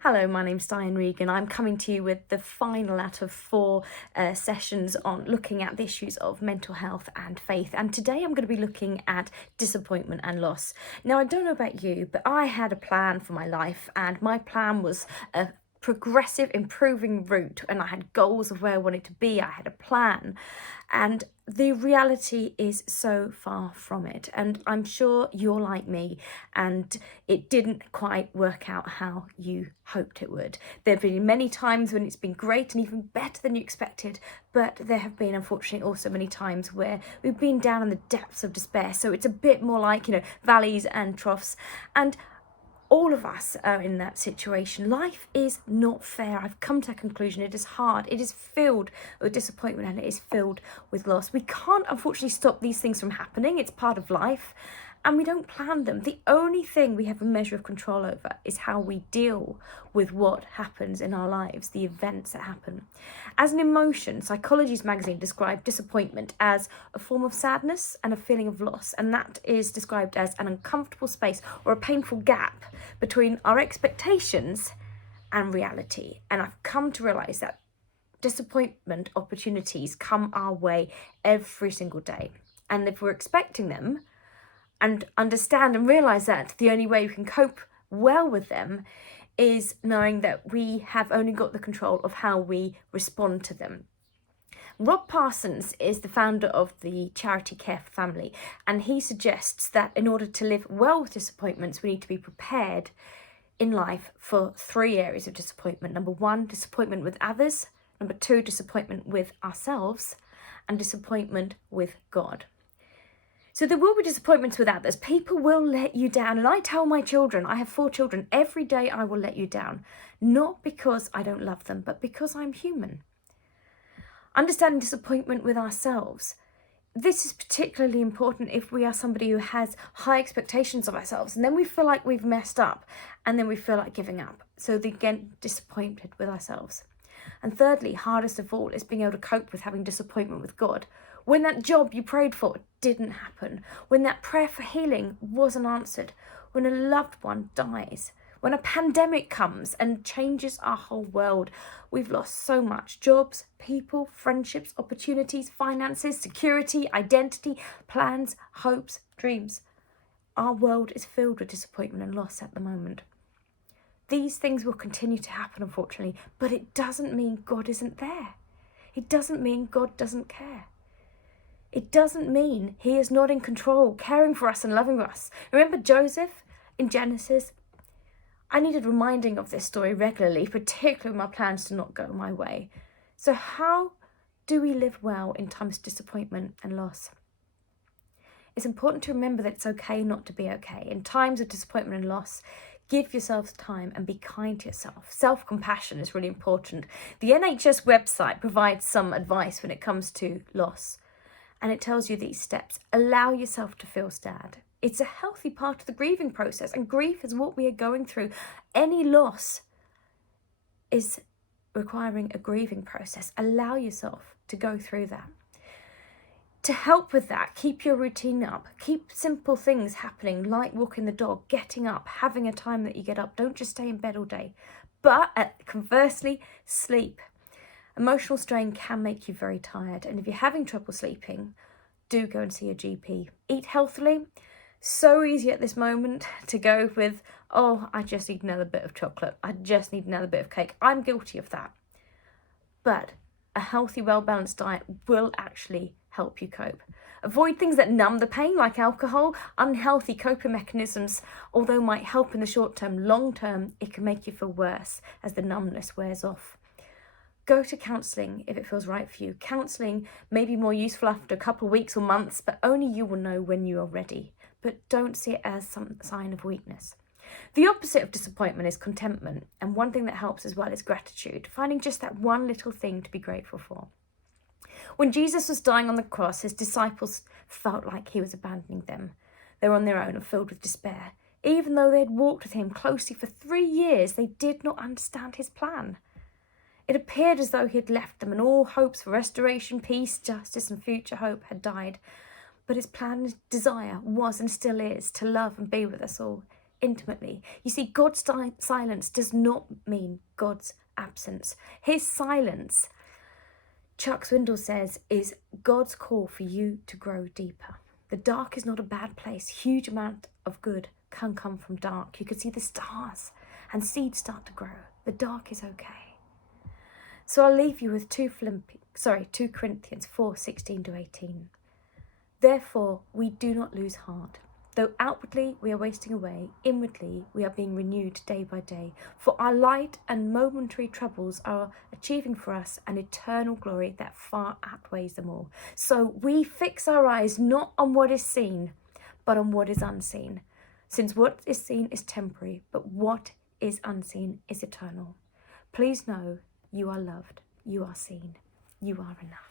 Hello, my name's Diane Regan. I'm coming to you with the final out of four sessions on looking at the issues of mental health and faith. And today I'm going to be looking at disappointment and loss. Now, I don't know about you, but I had a plan for my life, and my plan was a progressive, improving route, and I had goals of where I wanted to be. I had a plan, and the reality is so far from it. And I'm sure you're like me, and it didn't quite work out how you hoped it would. There have been many times when it's been great and even better than you expected, but there have been, unfortunately, also many times where we've been down in the depths of despair. So it's a bit more like, valleys and troughs. And all of us are in that situation. Life is not fair. I've come to a conclusion. It is hard. It is filled with disappointment, and it is filled with loss. We can't, unfortunately, stop these things from happening. It's part of life, and we don't plan them. The only thing we have a measure of control over is how we deal with what happens in our lives, the events that happen. As an emotion, Psychology's magazine described disappointment as a form of sadness and a feeling of loss, and that is described as an uncomfortable space or a painful gap between our expectations and reality. And I've come to realise that disappointment opportunities come our way every single day. And if we're expecting them and understand and realise that the only way we can cope well with them is knowing that we have only got the control of how we respond to them. Rob Parsons is the founder of the charity Care for Family, and he suggests that in order to live well with disappointments, we need to be prepared in life for three areas of disappointment. Number one, disappointment with others. Number two, disappointment with ourselves. And disappointment with God. So there will be disappointments with others. People will let you down. And I tell my children, I have 4 children, every day I will let you down. Not because I don't love them, but because I'm human. Understanding disappointment with ourselves. This is particularly important if we are somebody who has high expectations of ourselves, and then we feel like we've messed up, and then we feel like giving up. So again, disappointed with ourselves. And thirdly, hardest of all, is being able to cope with having disappointment with God. When that job you prayed for didn't happen, when that prayer for healing wasn't answered, when a loved one dies, when a pandemic comes and changes our whole world. We've lost so much: jobs, people, friendships, opportunities, finances, security, identity, plans, hopes, dreams. Our world is filled with disappointment and loss at the moment. These things will continue to happen, unfortunately, but it doesn't mean God isn't there. It doesn't mean God doesn't care. It doesn't mean he is not in control, caring for us and loving us. Remember Joseph in Genesis? I needed reminding of this story regularly, particularly when my plans do not go my way. So how do we live well in times of disappointment and loss? It's important to remember that it's okay not to be okay. In times of disappointment and loss, give yourselves time and be kind to yourself. Self-compassion is really important. The NHS website provides some advice when it comes to loss, and it tells you these steps. Allow yourself to feel sad. It's a healthy part of the grieving process, and grief is what we are going through. Any loss is requiring a grieving process. Allow yourself to go through that. To help with that, keep your routine up. Keep simple things happening, like walking the dog, getting up, having a time that you get up. Don't just stay in bed all day. But conversely, sleep. Emotional strain can make you very tired, and if you're having trouble sleeping, do go and see a GP. Eat healthily. So easy at this moment to go with, oh, I just need another bit of chocolate. I just need another bit of cake. I'm guilty of that. But a healthy, well-balanced diet will actually help you cope. Avoid things that numb the pain, like alcohol. Unhealthy coping mechanisms, although might help in the short term, long term, it can make you feel worse as the numbness wears off. Go to counselling if it feels right for you. Counselling may be more useful after a couple of weeks or months, but only you will know when you are ready. But don't see it as some sign of weakness. The opposite of disappointment is contentment, and one thing that helps as well is gratitude, finding just that one little thing to be grateful for. When Jesus was dying on the cross, his disciples felt like he was abandoning them. They were on their own and filled with despair. Even though they had walked with him closely for 3 years, they did not understand his plan. It appeared as though he had left them, and all hopes for restoration, peace, justice, and future hope had died. But his plan and desire was and still is to love and be with us all. intimately. You see, God's silence does not mean God's absence. His silence, Chuck Swindoll says, is God's call for you to grow deeper. The dark is not a bad place. Huge amount of good can come from dark. You can see the stars and seeds start to grow. The dark is okay. So I'll leave you with 2 Corinthians 4:16-18. Therefore, we do not lose heart. Though outwardly we are wasting away, inwardly we are being renewed day by day. For our light and momentary troubles are achieving for us an eternal glory that far outweighs them all. So we fix our eyes not on what is seen, but on what is unseen. Since what is seen is temporary, but what is unseen is eternal. Please know you are loved, you are seen, you are enough.